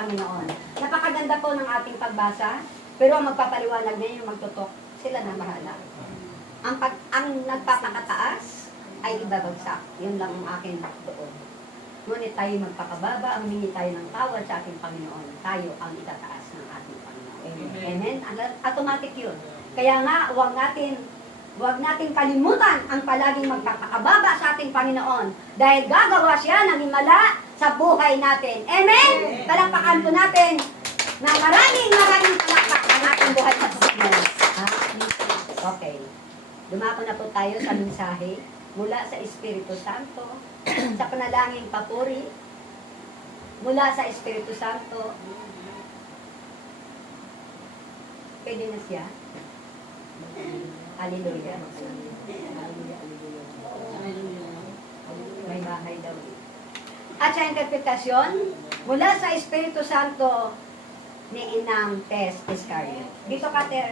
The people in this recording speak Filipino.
Panginoon. Napakaganda po ng ating pagbasa, pero ang magpapaliwanag niya yung magtutok, sila na bahala. Ang nagpapakataas ay ibabagsak. Yun lang ang akin doon. Ngunit tayo magpakababa, ang humingi tayo ng tawad sa ating Panginoon. Tayo ang itataas ng ating Panginoon. Amen? Automatic yun. Kaya nga, huwag natin kalimutan ang palaging magpapakababa sa ating Panginoon. Dahil gagawa siya ng himala sa buhay natin. Amen? Palakpakan po natin na maraming palakpak ang ating buhay sa Panginoon. Okay. Dumako na po tayo sa mensahe mula sa Espiritu Santo, sa panalangin papuri, mula sa Espiritu Santo. Pwede na siya. Hallelujah. May bahay daw. At sa interpretasyon, mula sa Espiritu Santo ni Inang Tess Iscariot. Dito ka, Ter.